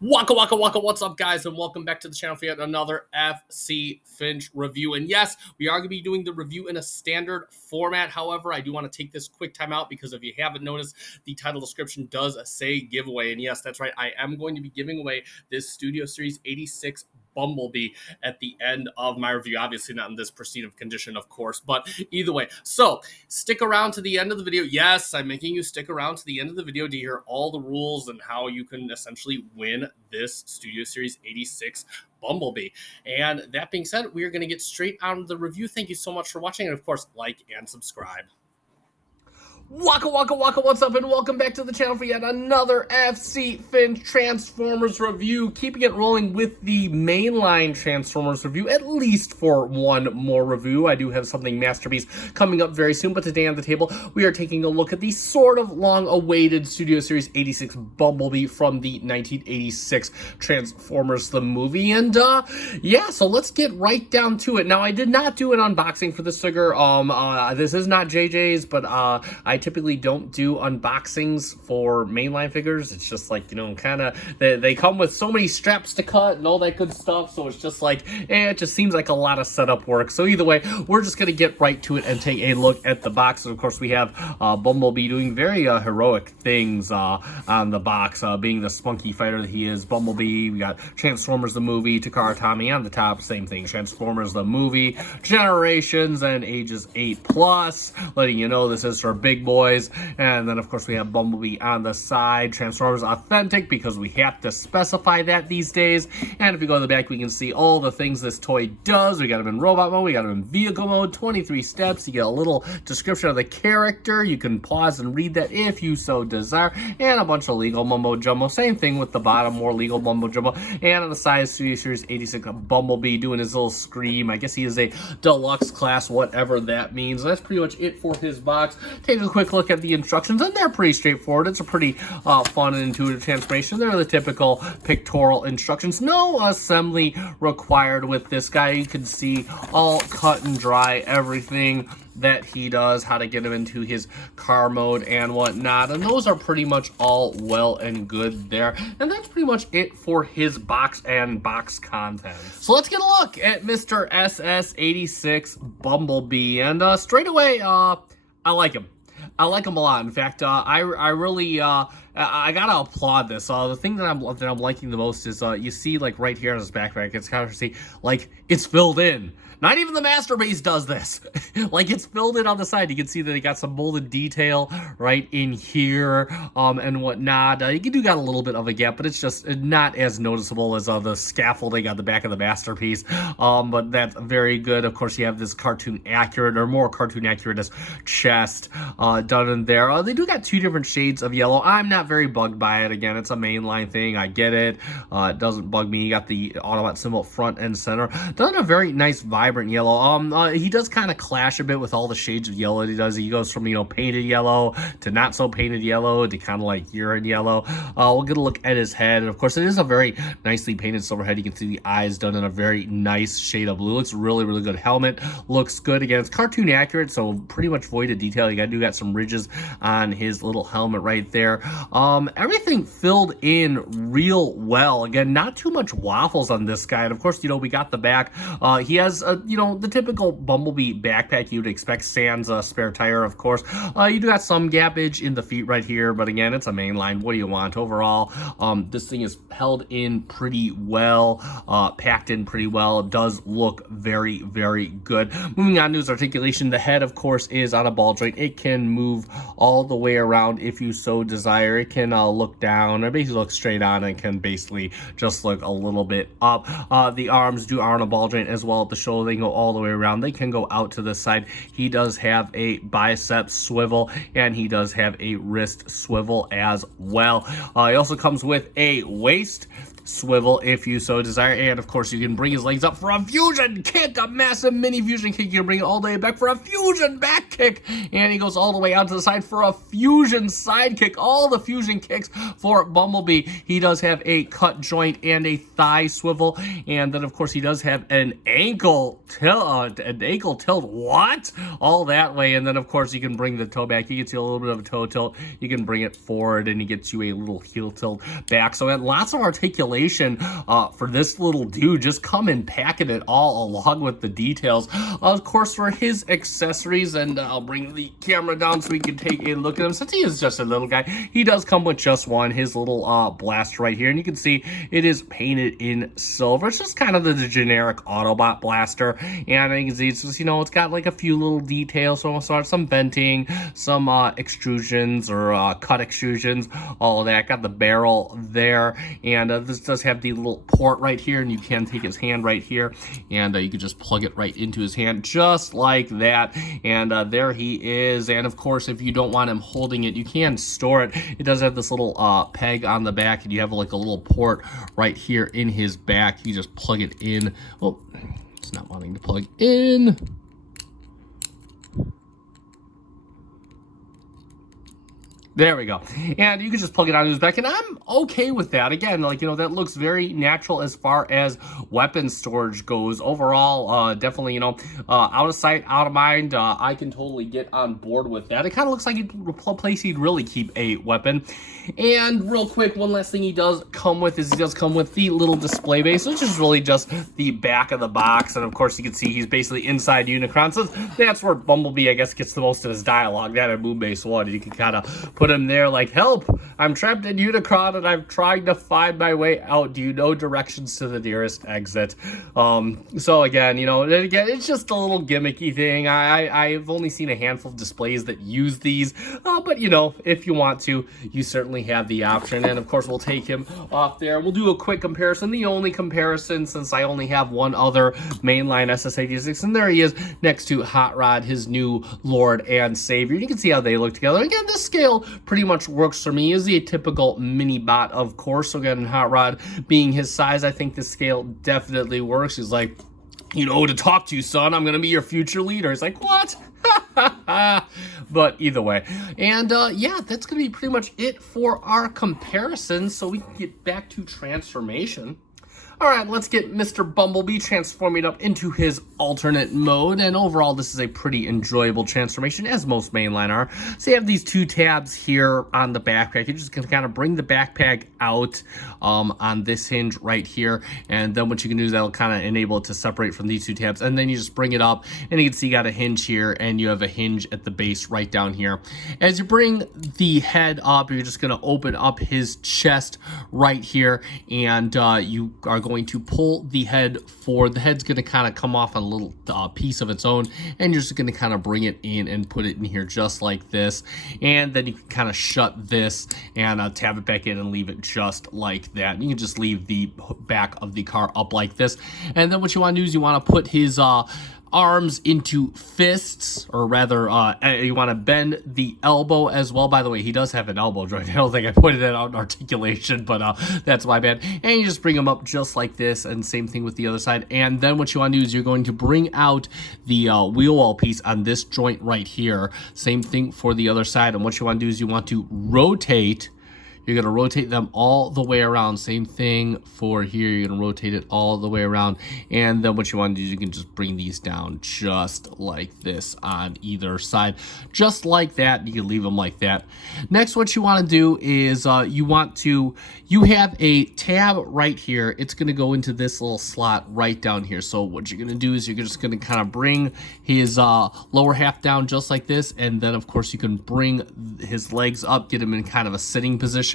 Waka waka waka, what's up guys, and welcome back to the channel for yet another FC Finch review. And yes, we are going to be doing the review in a standard format. However, I do want to take this quick time out because if you haven't noticed, the title description does say giveaway. And yes, that's right, I am going to be giving away this Studio Series 86 Bumblebee at the end of my review. Obviously not in this pristine of condition, of course, but either way. So stick around to the end of the video. Yes, I'm making you stick around to the end of the video to hear all the rules and how you can essentially win this Studio Series 86 Bumblebee. And that being said, we are going to get straight on to the review. Thank you so much for watching, and of course, like and subscribe. Waka waka waka, what's up, and welcome back to the channel for yet another FC Finch Transformers review. Keeping it rolling with the mainline Transformers review, at least for one more review. I do have something Masterpiece coming up very soon, but today on the table, we are taking a look at the sort of long-awaited Studio Series 86 Bumblebee from the 1986 Transformers the movie. And yeah, so let's get right down to it. Now, I did not do an unboxing for this figure. This is not JJ's, but I typically don't do unboxings for mainline figures. It's just like, you know, kind of, they come with so many straps to cut and all that good stuff, so it's just like, it just seems like a lot of setup work. So either way, we're just going to get right to it and take a look at the box. And of course, we have Bumblebee doing very heroic things on the box, being the spunky fighter that he is. Bumblebee, we got Transformers the movie, Takara Tommy on the top, same thing, Transformers the movie, Generations, and ages 8+, letting you know this is for big boys. And then of course we have Bumblebee on the side, Transformers Authentic, because we have to specify that these days. And if you go to the back, we can see all the things this toy does. We got him in robot mode, we got him in vehicle mode, 23 steps. You get a little description of the character. You can pause and read that if you so desire, and a bunch of legal mumbo jumbo. Same thing with the bottom, more legal mumbo jumbo. And on the side, Studio Series 86 Bumblebee doing his little scream. I guess he is a deluxe class, whatever that means. That's pretty much it for his box. Take a quick look at the instructions, and they're pretty straightforward. It's a pretty fun and intuitive transformation. They're the typical pictorial instructions. No assembly required with this guy. You can see all cut and dry everything that he does, how to get him into his car mode and whatnot, and those are pretty much all well and good there. And that's pretty much it for his box and box content. So let's get a look at Mr. SS86 Bumblebee, and straight away, I like him. I like him a lot. In fact, I really I gotta applaud this. The thing that I'm liking the most is you see, like, right here on his backpack, it's kind of see, like, it's filled in. Not even the Masterpiece does this. Like, it's filled in on the side. You can see that they got some molded detail right in here and whatnot. You do got a little bit of a gap, but it's just not as noticeable as the scaffolding on the back of the Masterpiece. But that's very good. Of course, you have this cartoon accurate, or more cartoon accurate, as chest done in there. They do got two different shades of yellow. I'm not very bugged by it. Again, it's a mainline thing. I get it. It doesn't bug me. You got the Autobot symbol front and center. Done a very nice vibrant yellow. He does kind of clash a bit with all the shades of yellow that he does. He goes from, you know, painted yellow to not so painted yellow to kind of like urine yellow. We'll get a look at his head, and of course it is a very nicely painted silver head. You can see the eyes done in a very nice shade of blue. Looks really, really good. Helmet looks good. Again, it's cartoon accurate, so pretty much void of detail. You got some ridges on his little helmet right there. Everything filled in real well. Again, not too much waffles on this guy. And of course, you know, we got the back. He has you know, the typical Bumblebee backpack you'd expect, sans spare tire, of course. You do got some gappage in the feet right here, but again, it's a mainline. What do you want? Overall, this thing is held in pretty well, packed in pretty well. It does look very, very good. Moving on to his articulation, the head, of course, is on a ball joint. It can move all the way around if you so desire. It can look down, or basically look straight on, and can basically just look a little bit up. The arms are on a ball joint as well at the shoulder. They go all the way around. They can go out to the side. He does have a bicep swivel, and he does have a wrist swivel as well. He also comes with a waist swivel if you so desire, and of course you can bring his legs up for a fusion kick, a massive mini fusion kick. You can bring it all the way back for a fusion back kick, and he goes all the way out to the side for a fusion side kick. All the fusion fusion kicks for Bumblebee. He does have a cut joint and a thigh swivel, and then of course he does have an ankle tilt. What? All that way, and then of course you can bring the toe back. He gets you a little bit of a toe tilt. You can bring it forward, and he gets you a little heel tilt back. So lots of articulation for this little dude. Just come and packing it all along with the details. Of course, for his accessories, and I'll bring the camera down so we can take a look at him. Since he is just a little guy, he does come with just one, his little blaster right here, and you can see it is painted in silver. It's just kind of the generic Autobot blaster, and you can see it's just, you know, it's got like a few little details, so some venting, some extrusions or cut extrusions, all of that. Got the barrel there, and this does have the little port right here, and you can take his hand right here, and you can just plug it right into his hand just like that, and there he is. And of course, if you don't want him holding it, you can store it. It does have this little peg on the back, and you have like a little port right here in his back. You just plug it in. Oh, it's not wanting to plug in. There we go. And you can just plug it onto his back, and I'm okay with that. Again, like, you know, that looks very natural as far as weapon storage goes. Overall, definitely, you know, out of sight, out of mind. I can totally get on board with that. It kind of looks like a place he'd really keep a weapon. And real quick, one last thing he does come with is he does come with the little display base, which is really just the back of the box. And of course, you can see he's basically inside Unicron. So that's where Bumblebee, I guess, gets the most of his dialogue. That at Moon Base 1. You can kind of put him there like, help, I'm trapped in Unicron and I'm trying to find my way out. Do you know directions to the nearest exit? So again, you know, again, it's just a little gimmicky thing. I've only seen a handful of displays that use these, but you know, if you want to, you certainly have the option. And of course, we'll take him off there. We'll do a quick comparison. The only comparison, since I only have one other mainline SS86, and there he is next to Hot Rod, his new Lord and Savior. You can see how they look together. Again, this scale pretty much works for me. Is he a typical mini bot, of course. So again, Hot Rod being his size, I think the scale definitely works. He's like, you know who to talk to, son. I'm gonna be your future leader. He's like, what? But either way, and yeah, that's gonna be pretty much it for our comparison, so we can get back to transformation. All right, let's get Mr. Bumblebee transforming up into his alternate mode, and overall this is a pretty enjoyable transformation, as most mainline are. So you have these two tabs here on the backpack. You're just gonna kind of bring the backpack out on this hinge right here, and then what you can do is that'll kind of enable it to separate from these two tabs, and then you just bring it up, and you can see you got a hinge here, and you have a hinge at the base right down here. As you bring the head up, you're just gonna open up his chest right here, and you are going to pull the head forward. The head's going to kind of come off on a little piece of its own, and you're just going to kind of bring it in and put it in here just like this, and then you can kind of shut this and tab it back in and leave it just like that. And you can just leave the back of the car up like this, and then what you want to do is you want to put his arms into fists, or rather you want to bend the elbow as well. By the way, he does have an elbow joint. I don't think I pointed that out in articulation, but that's my bad. And you just bring them up just like this, and same thing with the other side. And then what you want to do is you're going to bring out the wheel well piece on this joint right here. Same thing for the other side. And what you want to do is you want to rotate. You're going to rotate them all the way around. Same thing for here. You're going to rotate it all the way around. And then what you want to do is you can just bring these down just like this on either side. Just like that. You can leave them like that. Next, what you want to do is you have a tab right here. It's going to go into this little slot right down here. So what you're going to do is you're just going to kind of bring his lower half down just like this. And then, of course, you can bring his legs up, get him in kind of a sitting position.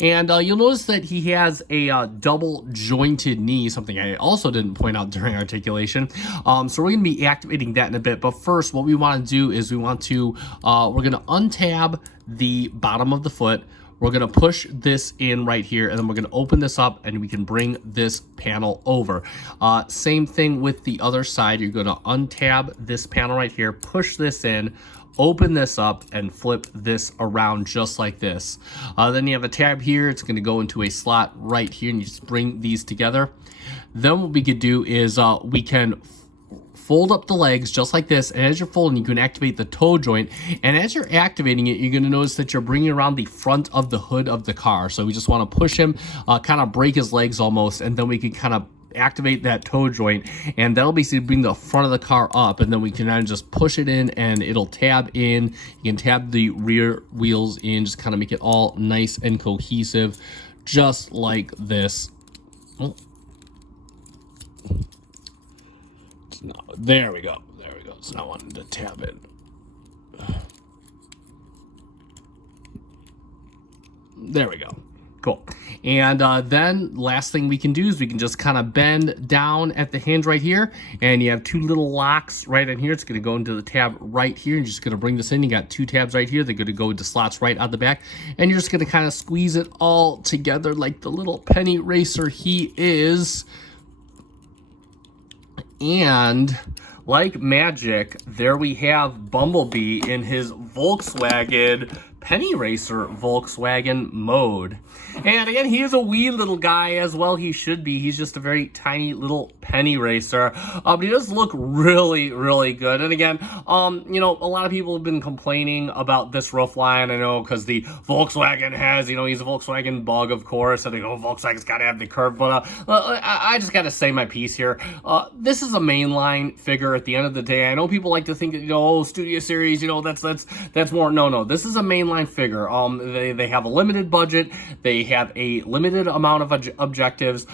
And you'll notice that he has a double jointed knee, something I also didn't point out during articulation. So we're going to be activating that in a bit. But first, what we want to do is we're going to untab the bottom of the foot. We're going to push this in right here, and then we're going to open this up, and we can bring this panel over. Same thing with the other side. You're going to untab this panel right here, push this in, open this up, and flip this around just like this. Then you have a tab here. It's going to go into a slot right here, and you just bring these together. Then what we could do is we can fold up the legs just like this, and as you're folding, you can activate the toe joint, and as you're activating it, you're going to notice that you're bringing around the front of the hood of the car. So we just want to push him, kind of break his legs almost, and then we can kind of activate that toe joint, and that'll basically bring the front of the car up, and then we can then just push it in and it'll tab in. You can tab the rear wheels in, just kind of make it all nice and cohesive, just like this. Oh. No, there we go. There we go. It's not wanting to tab it. There we go. Cool. And then last thing we can do is we can just kind of bend down at the hinge right here, and you have two little locks right in here. It's going to go into the tab right here. You're just going to bring this in. You got two tabs right here. They're going to go into slots right out the back, and you're just going to kind of squeeze it all together like the little penny racer he is. And like magic, there we have Bumblebee in his Volkswagen Penny Racer Volkswagen mode. And again, he is a wee little guy as well. He should be. He's just a very tiny little penny racer. But he does look really, really good. And again, you know, a lot of people have been complaining about this roof line. I know, because the Volkswagen has, you know, he's a Volkswagen bug, of course. And they go, Volkswagen's got to have the curve. But I just got to say my piece here. This is a mainline figure at the end of the day. I know people like to think that, you know, oh, Studio Series, you know, that's more. No, this is a mainline figure. They have a limited budget. They have a limited amount of objectives.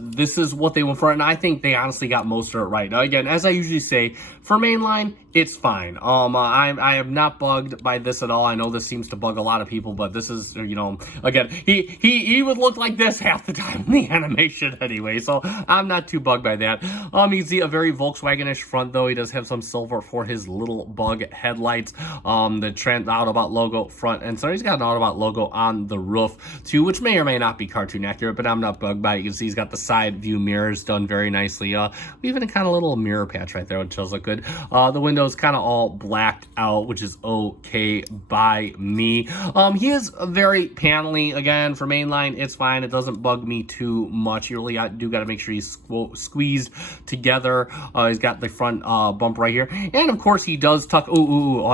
This is what they went for, and I think they honestly got most of it right. Now, again, as I usually say, for mainline, it's fine. I am not bugged by this at all. I know this seems to bug a lot of people, but this is, you know, again, he would look like this half the time in the animation anyway, so I'm not too bugged by that. You can see a very Volkswagen-ish front, though. He does have some silver for his little bug headlights. The Autobot logo front and center. He's got an Autobot logo on the roof too, which may or may not be cartoon accurate, but I'm not bugged by it. You can see he's got the side view mirrors done very nicely. Even a kind of little mirror patch right there, which does look good. The windows kind of all blacked out, which is okay by me. He is very panely. Again, for mainline, it's fine. It doesn't bug me too much. You really do got to make sure he's squeezed together. He's got the front bump right here, and of course he does tuck.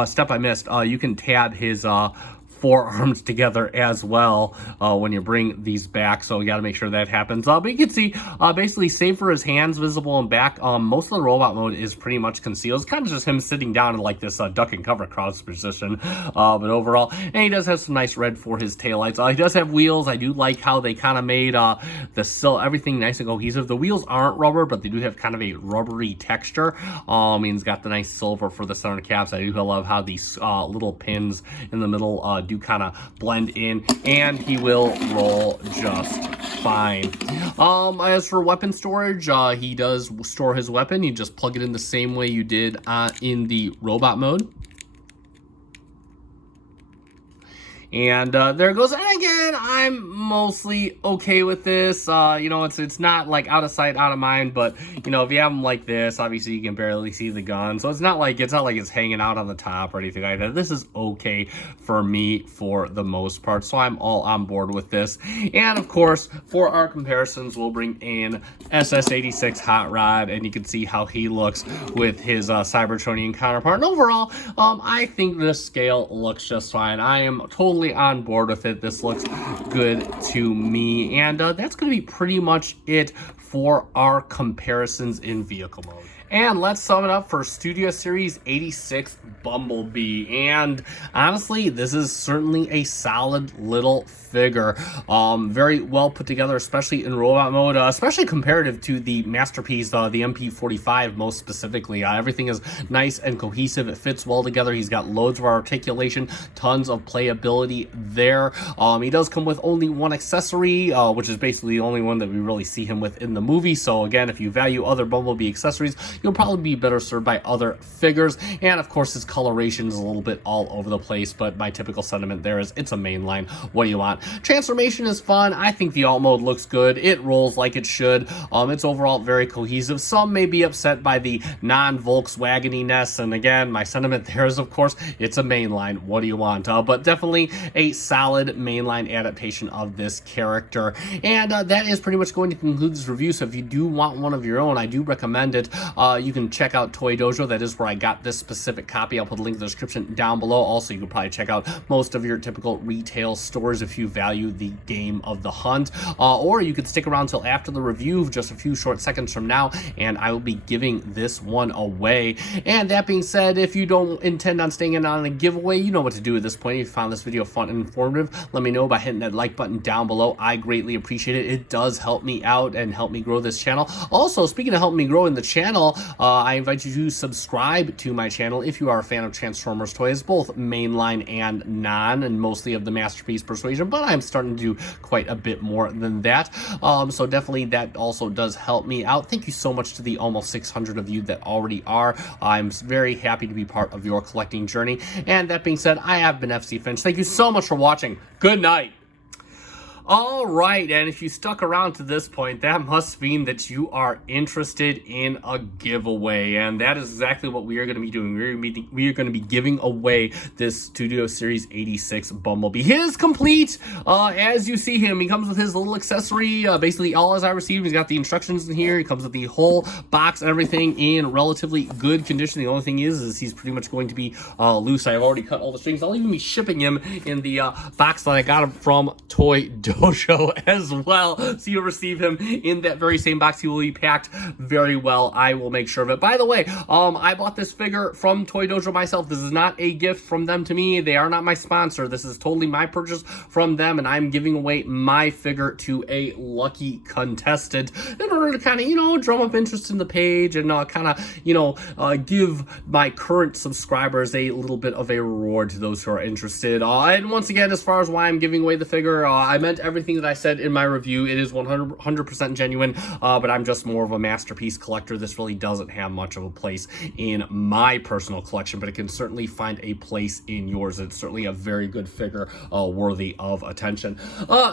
Step I missed. You can tab his forearms together as well when you bring these back, so you got to make sure that happens. But you can see basically, save for his hands visible and back, most of the robot mode is pretty much concealed. It's kind of just him sitting down in like this duck and cover crouch position, but overall, and he does have some nice red for his taillights. He does have wheels. I do like how they kind of made everything nice and cohesive. The wheels aren't rubber, but they do have kind of a rubbery texture. He's got the nice silver for the center caps. I do love how these little pins in the middle do kind of blend in, and he will roll just fine. As for weapon storage, he does store his weapon. You just plug it in the same way you did in the robot mode. And there it goes. And again, I'm mostly okay with this. You know, it's not like out of sight, out of mind, but you know, if you have them like this, obviously you can barely see the gun. So it's not like it's hanging out on the top or anything like that. This is okay for me for the most part. So I'm all on board with this. And of course, for our comparisons, we'll bring in SS86 Hot Rod, and you can see how he looks with his Cybertronian counterpart. And overall, I think this scale looks just fine. I am totally on board with it. This looks good to me, and that's going to be pretty much it for our comparisons in vehicle mode. And let's sum it up for Studio Series 86 Bumblebee. And honestly, this is certainly a solid little figure. Very well put together, especially in robot mode, especially comparative to the masterpiece, the MP45 most specifically. Everything is nice and cohesive. It fits well together. He's got loads of articulation, tons of playability there. He does come with only one accessory, which is basically the only one that we really see him with in the movie. So again, if you value other Bumblebee accessories, you'll probably be better served by other figures. And of course, his coloration is a little bit all over the place, but my typical sentiment there is it's a mainline. What do you want? Transformation is fun. I think the alt mode looks good. It rolls like it should. It's overall very cohesive. Some may be upset by the non-Volkswagen-iness, and again, my sentiment there is, of course, it's a mainline. What do you want? But definitely a solid mainline adaptation of this character. And that is pretty much going to conclude this review. So if you do want one of your own, I do recommend it. you can check out Toy Dojo. That is where I got this specific copy. I'll put a link in the description down below. Also, you can probably check out most of your typical retail stores if you value the game of the hunt. Or you could stick around until after the review, just a few short seconds from now, and I will be giving this one away. And that being said, if you don't intend on staying in on a giveaway, you know what to do at this point. If you found this video fun and informative, let me know by hitting that like button down below. I greatly appreciate it. It does help me out and help me grow this channel. Also, speaking of helping me grow in the channel, I invite you to subscribe to my channel if you are a fan of Transformers toys, both mainline and non, and mostly of the Masterpiece Persuasion, but I'm starting to do quite a bit more than that. So definitely that also does help me out. Thank you so much to the almost 600 of you that already are. I'm very happy to be part of your collecting journey. And that being said, I have been FC Finch. Thank you so much for watching. Good night. All right, and if you stuck around to this point, that must mean that you are interested in a giveaway, and that is exactly what we are going to be doing. We are going to be giving away this Studio Series 86 Bumblebee. He is complete, as you see him. He comes with his little accessory, basically all as I received. He's got the instructions in here. He comes with the whole box and everything in relatively good condition. The only thing is he's pretty much going to be loose. I've already cut all the strings. I'll even be shipping him in the box that I got him from Toy Dojo as well, so you'll receive him in that very same box. He will be packed very well. I will make sure of it. By the way, I bought this figure from Toy Dojo myself. This is not a gift from them to me. They are not my sponsor. This is totally my purchase from them, and I'm giving away my figure to a lucky contestant in order to kind of, you know, drum up interest in the page and kind of, you know, give my current subscribers a little bit of a reward to those who are interested. And once again, as far as why I'm giving away the figure, I meant everything that I said in my review. It is 100% genuine, but I'm just more of a masterpiece collector. This really doesn't have much of a place in my personal collection, but it can certainly find a place in yours. It's certainly a very good figure, worthy of attention.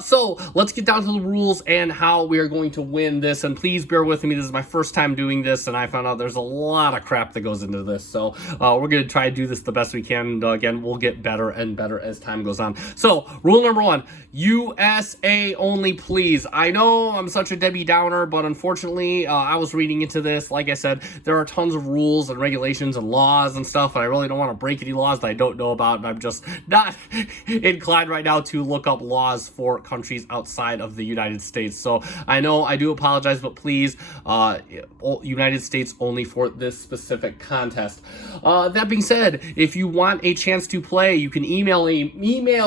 So let's get down to the rules and how we are going to win this, and please bear with me. This is my first time doing this, and I found out there's a lot of crap that goes into this, so we're going to try to do this the best we can, and again, we'll get better and better as time goes on. So, rule number one, U.S.A. only, please. I know I'm such a Debbie Downer, but unfortunately, I was reading into this. Like I said, there are tons of rules and regulations and laws and stuff, and I really don't want to break any laws that I don't know about, and I'm just not inclined right now to look up laws for countries outside of the United States. So I know I do apologize, but please, United States only for this specific contest. That being said, if you want a chance to play, you can email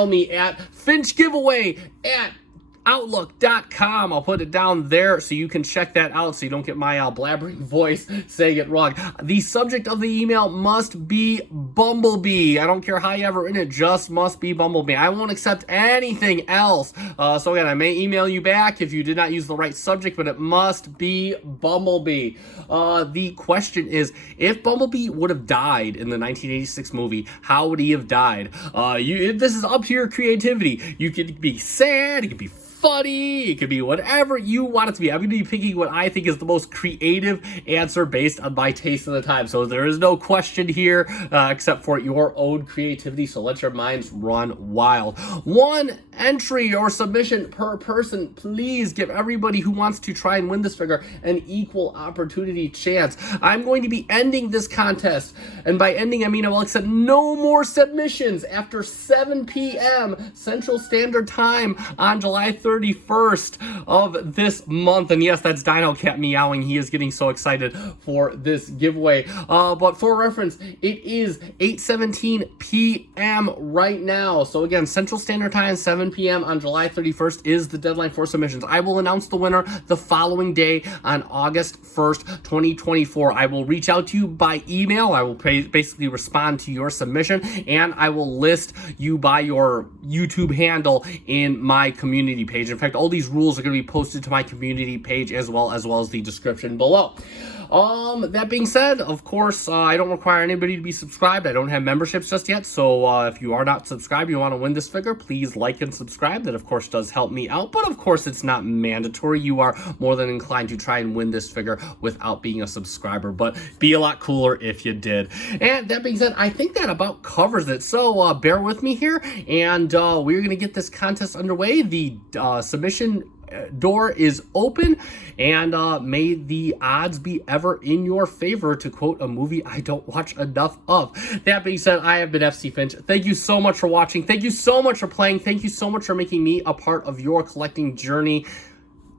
me at finchgiveaway@outlook.com. I'll put it down there so you can check that out so you don't get my blabbering voice saying it wrong. The subject of the email must be Bumblebee. I don't care how you have written it, just must be Bumblebee. I won't accept anything else. So again, I may email you back if you did not use the right subject, but it must be Bumblebee. The question is, if Bumblebee would have died in the 1986 movie, how would he have died? This is up to your creativity. You could be sad, you could be funny, it could be whatever you want it to be. I'm going to be picking what I think is the most creative answer based on my taste of the time. So there is no question here except for your own creativity. So let your minds run wild. One entry or submission per person. Please give everybody who wants to try and win this figure an equal opportunity chance. I'm going to be ending this contest, and by ending I mean I will accept no more submissions after 7 p.m. Central Standard Time on July 31st of this month. And yes, that's Dino Cat meowing. He is getting so excited for this giveaway. But for reference, it is 8:17 p.m. right now. So again, Central Standard Time, 7 p.m. on July 31st is the deadline for submissions. I will announce the winner the following day on August 1st, 2024. I will reach out to you by email. I will basically respond to your submission, and I will list you by your YouTube handle in my community page. In fact, all these rules are going to be posted to my community page as well as the description below. That being said, of course, I don't require anybody to be subscribed. I don't have memberships just yet, so if you are not subscribed, you want to win this figure, please like and subscribe. That, of course, does help me out, but of course, it's not mandatory. You are more than inclined to try and win this figure without being a subscriber, but be a lot cooler if you did. And that being said, I think that about covers it, so bear with me here, and we're going to get this contest underway. The submission door is open, and may the odds be ever in your favor, to quote a movie I don't watch enough of. That being said, I have been FC Finch. Thank you so much for watching. Thank you so much for playing. Thank you so much for making me a part of your collecting journey.